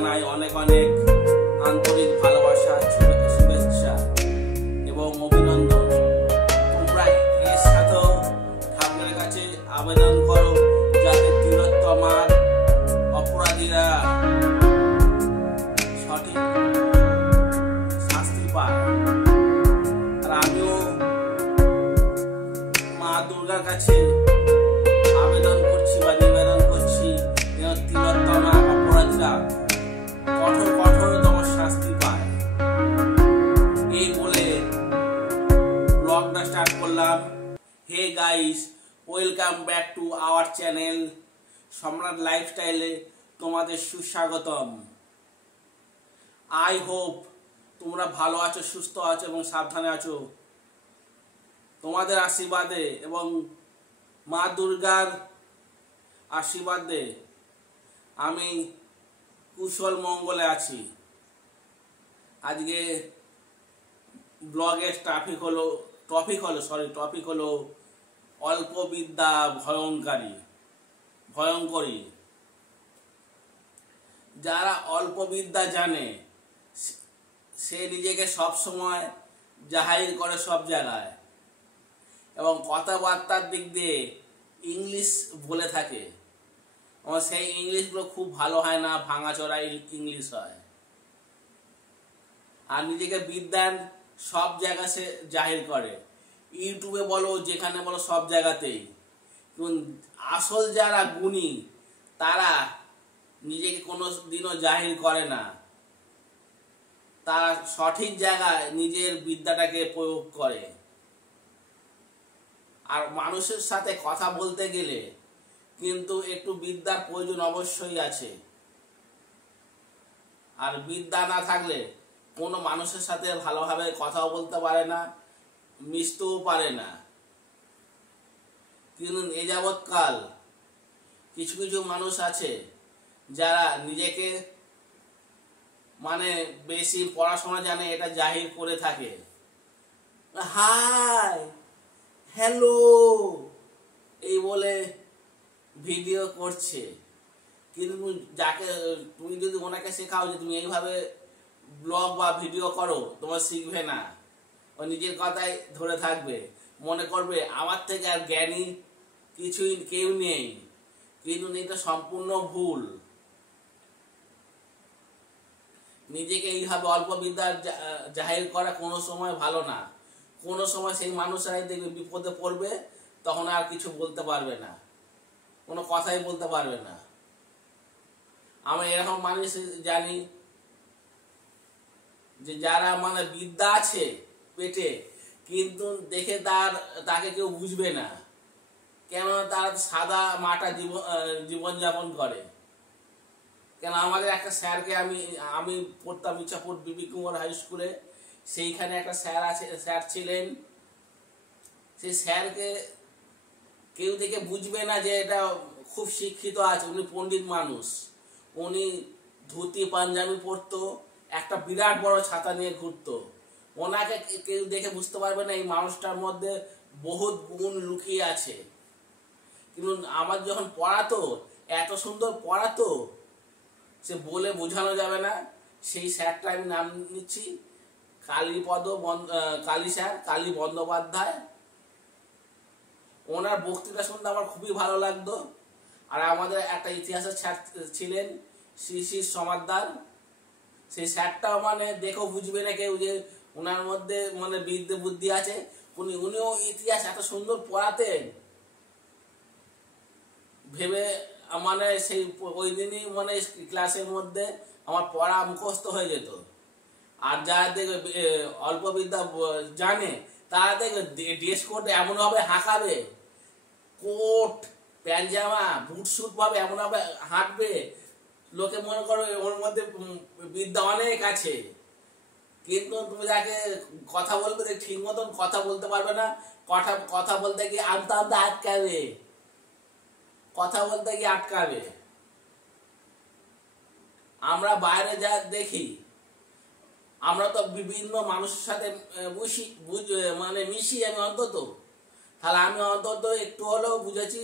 জানাই অনেক অনেক আন্তরিক ভালোবাসা, শুভেচ্ছা এবং অভিনন্দন। তোমরা এর সাথেও ঠাকুরের কাছে আবেদন করো যাতে তিলোত্তমার অপরাধীরা সঠিক শাস্তি পায়। আর আমিও মা দুর্গার কাছে আবেদন করছি বা নিবেদন করছি যেন তিলোত্তমা অপরাধীরা কঠোরতম শাস্তি পায়। এই বলে ব্লগটা স্টার্ট করলাম। Hey guys, welcome back to our channel Samrat লাইফস্টাইলে তোমাদের সুস্বাগতম। আই হোপ তোমরা ভালো আছো, সুস্থ আছো এবং সাবধানে আছো। তোমাদের আশীর্বাদে এবং মা দুর্গার আশীর্বাদে আমি কুশল মঙ্গলে আছি। আজকে ব্লগের টপিক হলো অল্প বিদ্যা ভয়ঙ্করী। যারা অল্প বিদ্যা জানে সে নিজেকে সব সময় জাহির করে সব জায়গায় এবং কথাবার্তার দিক দিয়ে ইংলিশ বলে থাকে। আমার সেই ইংলিশগুলো খুব ভালো হয় না, ভাঙাচোরা ইংলিশ হয়। আর নিজেকে বিদ্যান সব জায়গায় সে জাহির করে, ইউটিউবে বলো যেখানে বলো সব জায়গাতেই। আসল যারা গুণী তারা নিজেকে কোনো দিনও জাহির করে না, তারা সঠিক জায়গায় নিজের বিদ্যাটাকে প্রয়োগ করে। আর মানুষের সাথে কথা বলতে গেলে কিন্তু একটু বিদ্যার প্রয়োজন অবশ্যই আছে। আর বিদ্যা না থাকলে কোনো মানুষের সাথে ভালোভাবে কথাও বলতে পারে না, মিশতেও পারে না। কিন্তু এ যাবৎকাল কিছু কিছু মানুষ আছে যারা নিজেকে বেশি পড়াশোনা জানে এটা জাহির করে থাকে। হাই, হ্যালো এই বলে ভিডিও করছে, কিন্তু তুমি যদি ওনাকে শেখাও যে তুমি এইভাবে ব্লগ বা ভিডিও করো, তোমার শিখবে না। ও নিজের কথাই ধরে থাকবে, মনে করবে আমার থেকে আর জ্ঞানী কিছুই কেউ নেই। কিন্তু এটা সম্পূর্ণ ভুল। নিজেকে এইভাবে অল্প বিদ্যা জাহির করা কোনো সময় ভালো না। কোনো সময় সেই মানুষরাই দেখবে বিপদে পড়বে, তখন আর কিছু বলতে পারবে না, কোনো কথাই বলতে পারবে না। আমি এরকম মানুষ জানি যে যারা বিদ্যা আছে পেটে, কিন্তু দেখে তাকে কেউ বুঝবে না, কেননা তারা সাদা মাটা জীবনযাপন করে। কেন আমাদের একটা স্যারকে আমি পড়তাম ইচ্ছাপুর বিবি কুমার হাই স্কুলে, সেইখানে একটা স্যার ছিলেন। সেই স্যারকে কেউ দেখে বুঝবে না যে এটা খুব শিক্ষিত আছে, উনি পণ্ডিত মানুষ। উনি ধুতি পাঞ্জাবি পরতো, একটা বিরাট বড় ছাতা নিয়ে ঘুরতো। ওনাকে কেউ দেখে বুঝতে পারবে না এই মানুষটার মধ্যে বহুত গুণ লুকিয়ে আছে। কিন্তু আমার যখন পড়াতো, এত সুন্দর পড়াতো, সে বলে বোঝানো যাবে না। সেই স্যারটা আমি নাম নিচ্ছি কালী বন্দ্যোপাধ্যায়। ওনার বক্তৃতা শুনতে আমার খুবই ভালো লাগতো। আর আমাদের একটা ইতিহাসের স্যার ছিলেন শ্রী সমাদ্দার। সেই স্যারটাও দেখো বুঝবে না কেউ যে ওনার মধ্যে বিদ্যে বুদ্ধি আছে। উনিও ইতিহাস এত সুন্দর পড়াতেন ভেবে সেই ওই দিনই ক্লাসের মধ্যে আমার পড়া মুখস্থ হয়ে যেত। আর যারা দেখবে অল্প বিদ্যা জানে তারা দেখবে ড্রেস কোড এমন ভাবে হাঁকাবে, কোট প্যান্ট-জামা বুট স্যুট ভাবে এমন ভাবে হাঁটবে, লোকে মনে করো ওর মধ্যে বিদ্যা অনেক আছে। কিন্তু তুমি যাকে কথা বলবে ঠিক মতন কথা বলতে পারবে না। কথা বলতে গিয়ে আনতে আটকাবে, কথা বলতে গিয়ে আটকাবে। আমরা বাইরে যা দেখি, আমরা তো বিভিন্ন মানুষের সাথে মিশি। আমি অন্তত একটু হলেও বুঝেছি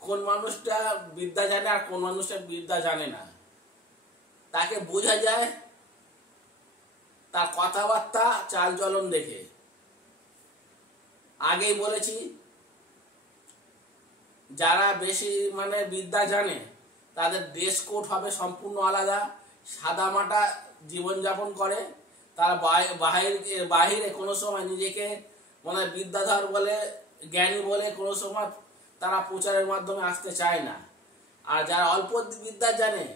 কোন মানুষটা বিদ্যা জানে আর কোন মানুষটা বিদ্যা জানে না। তাকে বোঝা যায় তার কথাবার্তা চালচলন দেখে। আগেই বলেছি, যারা বেশি মানে বিদ্যা জানে তাদের ড্রেস কোড হবে সম্পূর্ণ আলাদা, সাদামাটা জীবনযাপন করে। তারা বাহিরে কোনো সময় নিজেকে মানে বিদ্যাধর বলে, জ্ঞানী বলে কোনো সময় তারা প্রচারের মাধ্যমে আসতে চায় না। আর যারা অল্প বিদ্যা জানে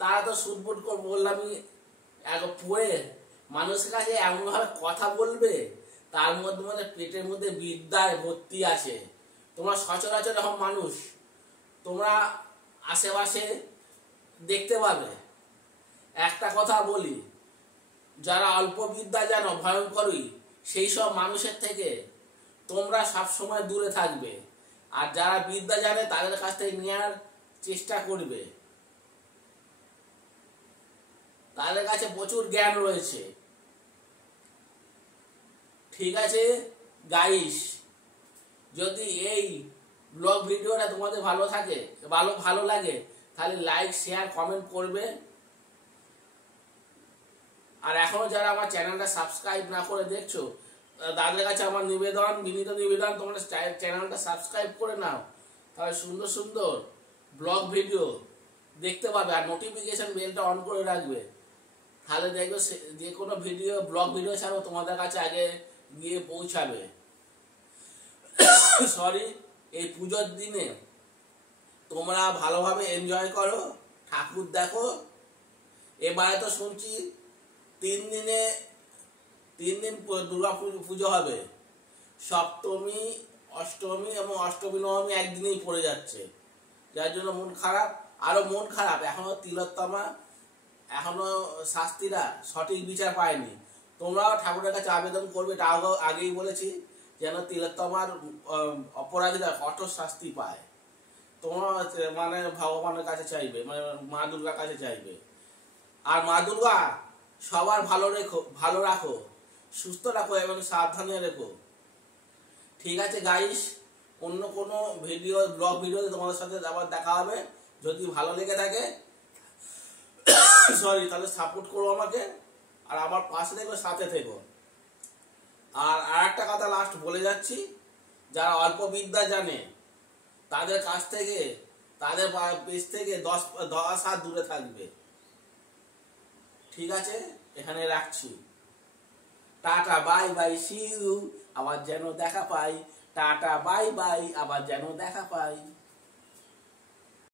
তারা তো সুটবুট করে বললামই, পড়ে মানুষের কাছে এমনভাবে কথা বলবে তার মধ্যে মানে পেটের মধ্যে বিদ্যায় ভর্তি আছে। তোমরা সচরাচর এরকম মানুষ তোমরা আশেপাশে দেখতে পাবে। একটা কথা বলি, যারা অল্প বিদ্যা জানো ভয়ঙ্করই, সেই সব মানুষের থেকে তোমরা সবসময় দূরে থাকবে। আর যারা বিদ্যা জানে তাদের কাছ থেকে নেওয়ার চেষ্টা করবে, তাদের কাছে প্রচুর জ্ঞান রয়েছে। ঠিক আছে গাইস, যদি এই ব্লগ ভিডিওটা তোমাদের ভালো লাগে তাহলে লাইক শেয়ার কমেন্ট করবে। আর এখনো যারা আমার চ্যানেলটা সাবস্ক্রাইব না করে দেখছো তাদের কাছে আমার বিনীত নিবেদন, তোমরা চ্যানেলটা সাবস্ক্রাইব করে নাও, তাহলে সুন্দর সুন্দর ব্লগ ভিডিও দেখতে পাবে। আর নোটিফিকেশন বেলটা অন করে রাখবে, তাহলে দেখবে যে কোনো ব্লগ ভিডিও ছাড়াও তোমাদের কাছে আগে গিয়ে পৌঁছাবে। সরি, এই পুজোর দিনে তোমরা ভালোভাবে এনজয় করো, ঠাকুর দেখো। এবারে তো শুনছি 3 দিন দুর্গা পুজো হবে। সপ্তমী, অষ্টমী এবং অষ্টমী নবমী একদিনেই পড়ে যাচ্ছে, যার জন্য মন খারাপ। আরো মন খারাপ, এখনো তিলোত্তমা, এখনো শাস্তিরা সঠিক বিচার পায়নি। তোমরাও ঠাকুরের কাছে আবেদন করবে, তাও আগেই বলেছি, যেন তিলোত্তমার অপরাধীরা কঠোর শাস্তি পায়। তোমরা মানে ভগবানের কাছে চাইবে, মানে মা দুর্গার কাছে চাইবে। আর মা দুর্গা সবার ভালো রাখো, সুস্থ রাখো এবং সাবধানে রেখো। ঠিক আছে গাইস, অন্য কোনো ব্লগ ভিডিওতে তোমাদের সাথে আবার দেখা হবে। যদি ভালো লেগে থাকে তাহলে সাপোর্ট করো আমাকে, আর আমার পাশে থেকো, সাথে থেকো। আর একটা কথা লাস্ট বলে যাচ্ছি, যারা অল্প বিদ্যা জানে তাদের কাছ থেকে, তাদের পেজ থেকে 10 হাত দূরে থাকবে। ঠিক আছে, এখানে রাখছি। Tata bye bye, see you, আবার যেন দেখা পাই। টাটা বাই বাই, আবার যেন দেখা পাই।